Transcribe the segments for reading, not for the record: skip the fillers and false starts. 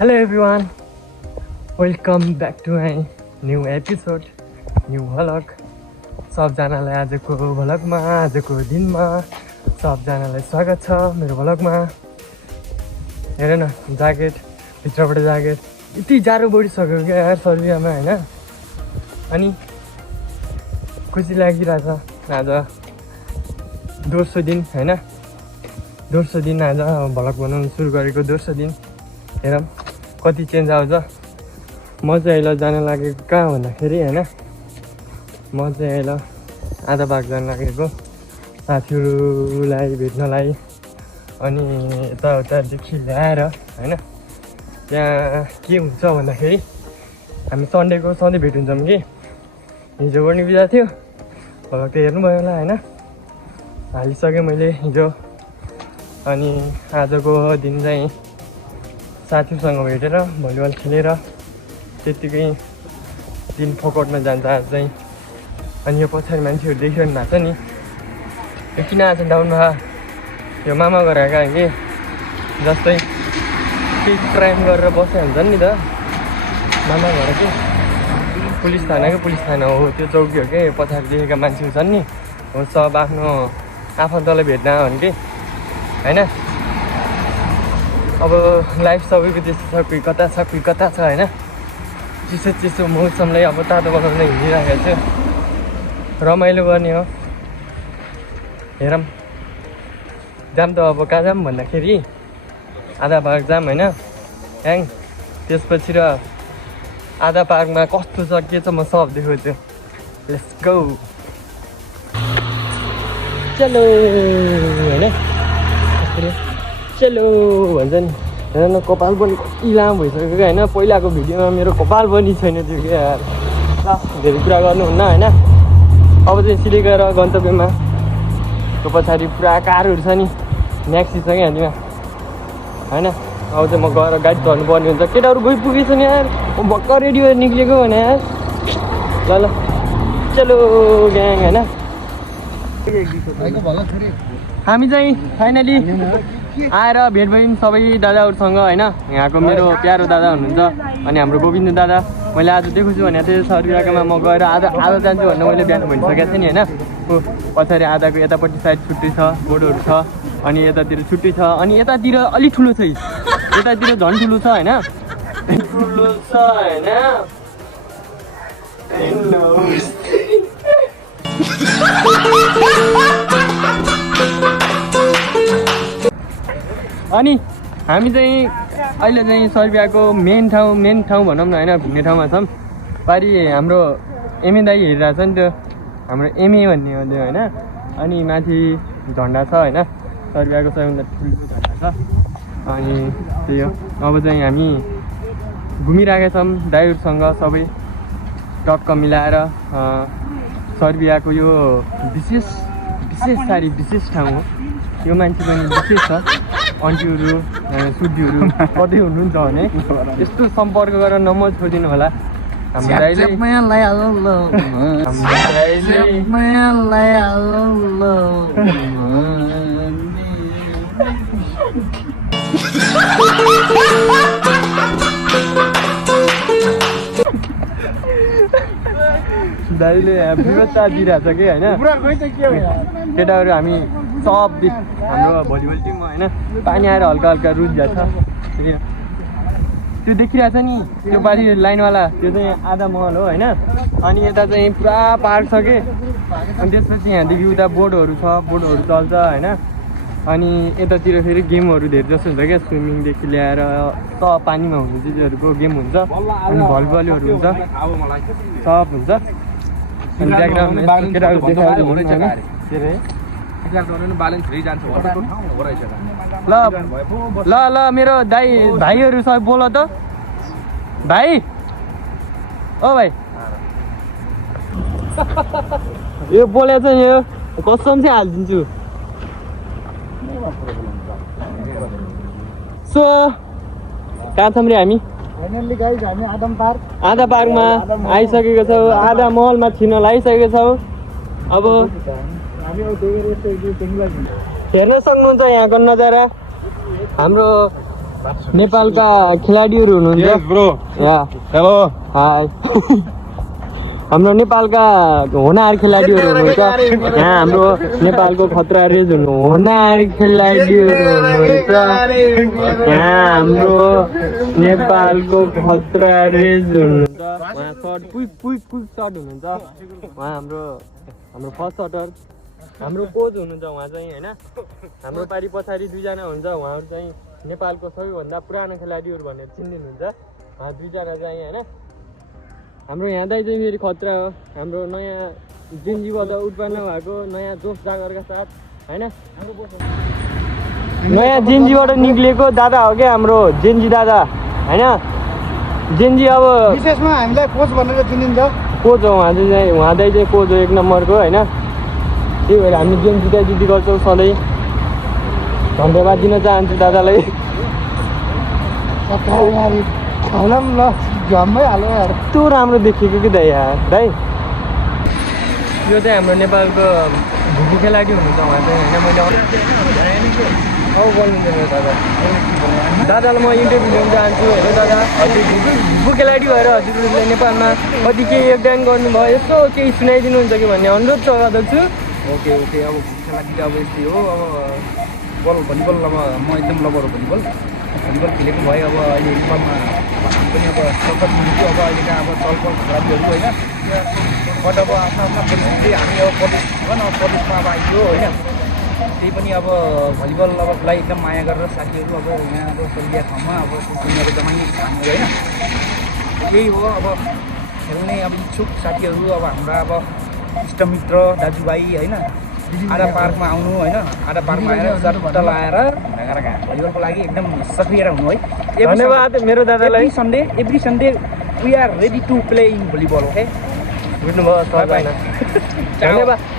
Hello everyone, welcome back to my new episode, new vlog. सबजनालाई आजको भ्लगमा आजको दिनमा सबजनालाई स्वागत छ मेरो भ्लगमा। हेर न ज्याकेट भित्रबाट ज्याकेट यति जाडो बढिसक्यो क्या यार सर्बियामा हैन। अनि खुसी लागिरहेछ आज दोस्रो दिन हैन, दोस्रो दिन आज भ्लग बनाउनु सुरु गरेको दोस्रो दिन। हेरौँ कति चेन्ज आउँछ। म चाहिँ अहिले जान लागेको कहाँ भन्दाखेरि हैन, म चाहिँ अहिले आधा बाग जान लागेको साथीहरूलाई भेट्नलाई। अनि यताउतादेखि ल्याएर हैन त्यहाँ के हुन्छ भन्दाखेरि हामी सन्डेको सधैँ भेट हुन्छौँ कि। हिजो पनि बिदा थियो, भ्लग त हेर्नुभयो होला हैन, हालिसकेँ मैले हिजो। अनि आजको दिन चाहिँ साथीहरूसँग भेटेर भलिबल खेलेर त्यत्तिकै दिन फोकटमा जान्छ आज चाहिँ। अनि यो पछाडि मान्छेहरू देखिरहनु भएको छ नि, यो किन आज डाउनमा यो मामा घर आएका कि जस्तै केही क्राइम गरेर बसेको हुन्छन् नि त मामा घर कि पुलिस थाना हो त्यो चौकी हो कि। पछाडि देखेका मान्छेहरू छन् नि, हो सब आफ्नो आफन्तलाई भेट्न आयो भने कि हैन। अब लाइफ सबैको त्यस्तो छ, कोही कता छ हैन। चिसो मौसमलाई अब तातो बनाउन हिँडिरहेको छु, रमाइलो गर्ने हो। हेरौँ जाम त अब कहाँ जाम भन्दाखेरि आधा पार्क जाम होइन ह्याङ। त्यसपछि र आधा पार्कमा कस्तो छ के छ म सब देखाउँछु। लेट्स गो चलो होइन, चलो भन्छ नि। हेर न कपाल पनि कति लामो भइसक्यो क्या होइन। पहिलाको भिडियोमा मेरो कपाल पनि छैन थियो क्या यार। धेरै कुरा गर्नुहुन्न होइन। अब चाहिँ सिधै गएर गन्तव्यमा त्यो पछाडि पुरा कारहरू छ नि, म्याक्सी छ क्या हाम्रोमा होइन। अब चाहिँ म गएर गाडी धर्नु पर्ने हुन्छ। केटाहरू गइपुगेछ नि यार, म भर्खर रेडी भएर निक्लिएको भने यार। ल चलो ग्याङ होइन। हामी चाहिँ फाइनली आएर भेट भयौँ सबै दादाहरूसँग होइन। यहाँको मेरो प्यारो दादा हुनुहुन्छ अनि हाम्रो गोविन्द दादा। मैले आज देखाउँछु भने चाहिँ सर्बियाकोमा म गएर आधा जान्छु भनेर मैले बिहान भनिसकेको थिएँ नि होइन। पछाडि आधाको यतापट्टि साइड छुट्टै छ, बोर्डहरू छ। अनि यतातिर छुट्टै छ। अनि यतातिर अलिक ठुलो छ, यतातिर झन् ठुलो छ होइन, ठुलो छ होइन। अनि हामी चाहिँ अहिले चाहिँ सर्बियाको मेन ठाउँ भनौँ न होइन, घुम्ने ठाउँमा छौँ। पारि हाम्रो एमए दाई हेरिरहेको छ नि, त्यो हाम्रो एमए भन्ने हो त्यो होइन। अनि माथि झन्डा छ होइन, सर्बियाको सबैभन्दा ठुलो झन्डा छ। अनि त्यही हो। अब चाहिँ हामी घुमिरहेका छौँ दाइहरूसँग सबै टक्क मिलाएर। सर्बियाको यो विशेष ठाउँ हो। यो मान्छे पनि विशेष छ। अन्टीहरू सुड्डीहरू कतै हुनुहुन्छ भने यस्तो सम्पर्क गरेर नम्बर छोडिदिनु होला। हाम्रो दाइले दाइले विरोधता दिइरहेछ कि होइन। केटाहरू हामी सब हाम्रो भलिबल टिम होइन, पानी आएर हल्का रुझिरहेछ। त्यो देखिरहेछ नि त्यो पारि लाइनवाला, त्यो चाहिँ आधा महल हो होइन। अनि यता चाहिँ पुरा पार्क छ कि। अनि त्यसपछि यहाँदेखि उता बोटहरू छ, बोटहरू चल्छ होइन। अनि यतातिर फेरि गेमहरू धेरै जस्तो हुन्छ क्या, स्विमिङदेखि ल्याएर त पानीमा हुने चिजहरूको गेम हुन्छ। अनि भलिबलहरू हुन्छ, सब हुन्छ। अनि ब्याकग्राउन्डमा केटाहरू देखाएको हुन्छ होइन। ल मेरो भाइहरू सब बोल त भाइ। ओ भाइ यो बोलेछ नि, यो कसम चाहिँ हालिदिन्छु। सो कहाँ छौँ रे हामी? आधा पार्कमा आइसकेको छौँ, आधा महलमा छिर्न लागिसकेको छौँ। अब हेर्न सक्नुहुन्छ यहाँको नजारा। हाम्रो नेपालका खेलाडीहरू हुनुहुन्छ यहाँ हेलो हाई हाम्रो नेपालका होनार खेलाडीहरू हुनुहुन्छ यहाँ हाम्रो नेपालको खतरा रेज हुनु होनार खेलाडीहरू हुनुहुन्छ यहाँ हाम्रो नेपालको खतरा रेज हुनुहुन्छ उहाँ सर्ट क्विक सर्ट हुनुहुन्छ उहाँ हाम्रो फर्स्ट सर्टर हाम्रो कोच हुनुहुन्छ उहाँ चाहिँ होइन हाम्रो पारी पछाडि दुईजना हुन्छ उहाँहरू चाहिँ नेपालको सबैभन्दा पुरानो खेलाडीहरू भनेर चिनिनुहुन्छ उहाँ दुईजना चाहिँ होइन हाम्रो यहाँ दाइ चाहिँ फेरि खतरा हो हाम्रो नयाँ जेन्जीबाट उत्पन्न भएको नयाँ जोस जागरका साथ होइन नयाँ जेन्जीबाट निक्लिएको दादा हो क्या हाम्रो जेन्जी दादा होइन जेन्जी अब विशेषमा हामीलाई कोच भनेर चिनिन्छ कोच हो उहाँ चाहिँ दाइ चाहिँ कोच हो 1 नम्बरको होइन त्यही भएर हामी जेन्जी दाइ दिदी गर्छौँ सधैँ धन्यवाद दिन चाहन्छु दादालाई झम्मै हाल्यो यार यस्तो राम्रो देखिएको कि दाइ दाइ यो चाहिँ हाम्रो नेपालको भुपू खेलाडी हुनुहुन्छ उहाँ चाहिँ होइन मैले बोल्नुहुन्छ मेरो दादा दादालाई म इन्टरभ्यू लिन चाहन्छु हेलो दादा हजुर भुपू खेलाडी भएर हजुरहरूले नेपालमा कति केही योगदान गर्नुभयो यसो केही सुनाइदिनुहुन्छ कि भन्ने अनुरोध गर्दछु ओके अब खेलाडी अब यस्तै हो अब भलिबल अब म एकदम लबर हो भलिबल खेलेको भए अब अहिले नेपालमा हामी पनि अब सफल हुन्थ्यो अब अहिलेका अब चलपल खेलाडीहरू होइन बट अब आफ्नो आफ्ना परिस्थितिले हामी अब प्रदेशमा अब आइयो होइन त्यही पनि अब भलिबल अबलाई एकदम माया गरेर साथीहरू अब यहाँ अब चलिया ठाउँमा अब दुनियाँको जमाइएको छ हामीहरू होइन त्यही हो अब खेल्ने अब इच्छुक साथीहरू अब हाम्रा अब इष्टमित्र दाजुभाइ होइन आधा पार्कमा आउनु होइन आधा पार्कमा आएर चट्टा लगाएर भलिबलको लागि एकदम सक्रिय हुनु है धन्यवाद मेरो दादालाई every Sunday we are ready to play in volleyball okay बुझ्नुभयो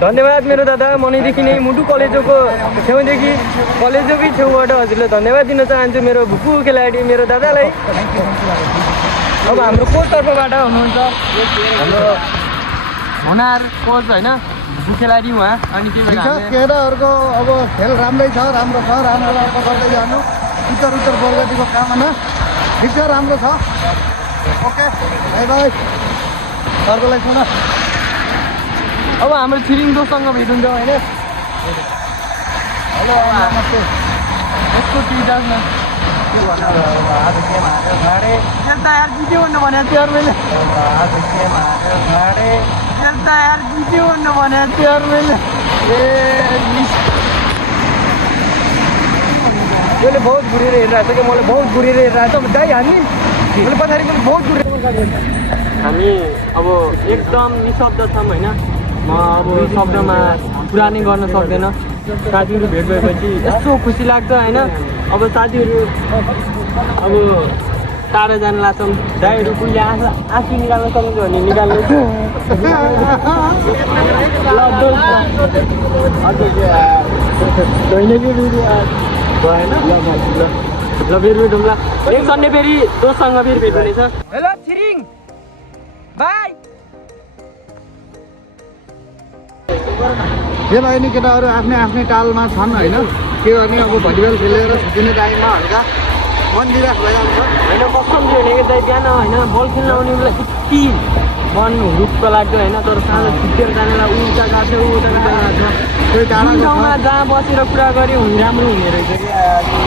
धन्यवाद मेरो दादा मनैदेखि नै मुटु कलेजोको छेउदेखि कलेजोकै छेउबाट हजुरले धन्यवाद दिन चाहन्छु मेरो भुपू खेलाडी मेरो दादालाई अब हाम्रो कोच तर्फबाट हुनुहुन्छ हाम्रो होनार कोच होइन भुपू खेलाडी उहाँ अनि के भन्छ केटाहरूको अब खेल राम्रै छ राम्रो छ राम्रो गर्दै जानु उत्तर प्रगतिको कामना ठिक छ राम्रो छ ओके बाई बाई अर्कोलाई सुन अब हाम्रो छिरिङ दोसँग भेट हुन्छ होइन हेलो नमस्ते यस्तो टिचार्समा के भन्नु आज के मार्यो भाँडे यार जित्यो भन्नु भनेको थियो मैले आज के मार्यो भाँडे यार जित्यो भन्नु भनेको थियो मैले मैले बहुत घुरेर हेरिरहेको छ कि मैले बहुत घुरेर हेरिरहेको छ दाइ हामी मैले पछाडि पनि बहुत घुरेर हामी अब एकदम निशब्द छौँ होइन म अब शब्दमा पुरा नै गर्न सक्दैन साथीहरू भेट भएपछि यस्तो खुसी लाग्छ होइन अब साथीहरू अब टाढा जान लाग्छौँ दाइहरू कुहिले आँसु निकाल्न सक्नुहुन्छ भने निकाल्नु भएन ल फेरि भेटौँ ल एक सन्डे फेरि दोस्तसँग फेरि भेट हुनेछ हेलो छिरिङ बाई के भयो नि केटाहरू आफ्नै टालमा छन् होइन के गर्ने अब भलिबल खेलेर छुट्टिने टाइममा हल्का मन निराश भइहाल्छ होइन कसम थियो भने दाइ बिहान होइन बल खेल्न आउनेलाई यति मन हुरुक्क लाग्छ होइन तर साँझ छुट्टिएर जानेलाई उता गएको थियो उता गएको त्यही टाढा ठाउँमा जहाँ बसेर कुरा गऱ्यो हुने राम्रो हुने रहेछ कि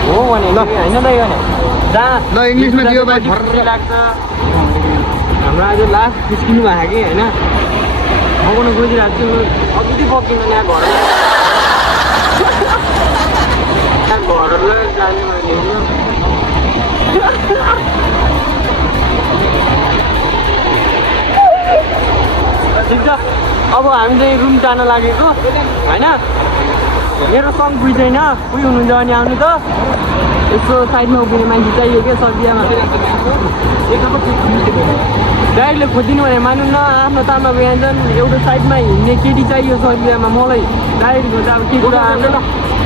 हो भने ल होइन दाइ भने जहाँ ल इङ्ग्लिसमा दियो भाइ खुसी लाग्छ हाम्रो आज लास्ट निस्किनु भएको कि होइन मगाउनु खोजिरहेको छु अलिकति बग्दिनँ यहाँ घरहरूलाई जाने मैले ठिक छ अब हामी चाहिँ रुम जान लागेको होइन मेरो सङ्ग पुइ छैन पुइ हुनुहुन्छ भने आउनु त यसो साइडमा उभिने मान्छे चाहियो क्या सर्दियामा डाइरेक्टले खोजिदिनु भने मान्नु न आफ्नो तामा व्यञ्जन एउटा साइडमा हिँड्ने केटी चाहियो सर्दियामा मलाई डाइरेक्ट खोज्दा अब के कुरा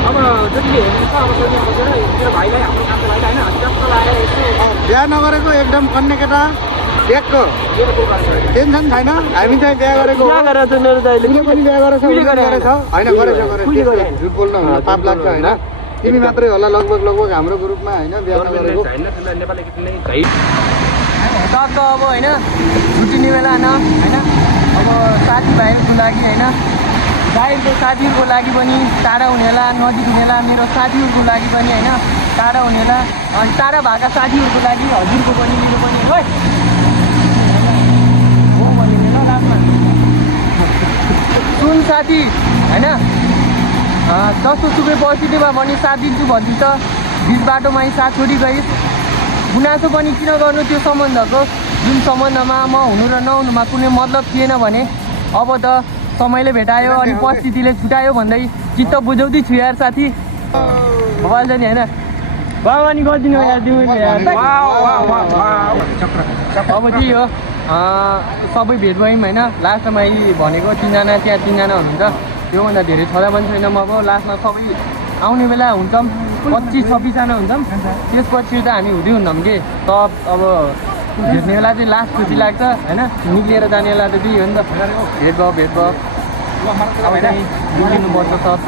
अब जतिले हेर्नुहुन्छ अब सर्दिया खोजेर मेरो भाइलाई हाम्रो कामको लागि होइन जस्तो लाग्यो बिहा नगरेको एकदम कन्ने केटा एकको टेन्सन छैन हामी चाहिँ बिहा गरेको बिहा गरेर चाहिँ मेरो दाइले पनि बिहा गरेछ होइन गरेछ झुट बोल्नु पाप लाग्छ होइन तिमी मात्रै होला लगभग हाम्रो ग्रुपमा होइन बिहा गरेको टक्क अब होइन छुट्टिने बेला न होइन अब साथीभाइहरूको लागि होइन बाहिरको साथीहरूको लागि पनि टाढा हुनेला नजिक हुनेला मेरो साथीहरूको लागि पनि होइन टाढा हुनेला अनि टाढा भएका साथीहरूको लागि हजुरको पनि मेरो पनि है हो भन्ने ल लास्टमा सुन साथी होइन जस्तो सुकै परिस्थितिमा भने साथ दिन्छु भनिन्छ बिच बाटोमा साथ छोडी गइस् गुनासो पनि किन गर्नु त्यो सम्बन्धको जुन सम्बन्धमा म हुनु र नहुनुमा कुनै मतलब थिएन भने अब त समयले भेटायो अनि परिस्थितिले छुटायो भन्दै चित्त बुझाउँदै छु यार साथी भइहाल्छ नि होइन बाबानी गरिदिनु यार तिमीले यार अब त्यही हो सबै भेट भयौँ होइन लास्टमा यी भनेको तिनजना त्यहाँ तिनजना हुनुहुन्छ त्योभन्दा धेरै छँदा पनि छैन म अब लास्टमा सबै आउने बेला हुन्छौँ 25-26जना हुन्छौँ त्यसपछि त हामी हुँदै हुन्छौँ कि सब अब भेट्ने बेला चाहिँ लास्ट खुसी लाग्छ होइन निक्लिएर जाने बेला त त्यही हो नि त भेट भयो अब चाहिँ मिलिनुपर्छ सब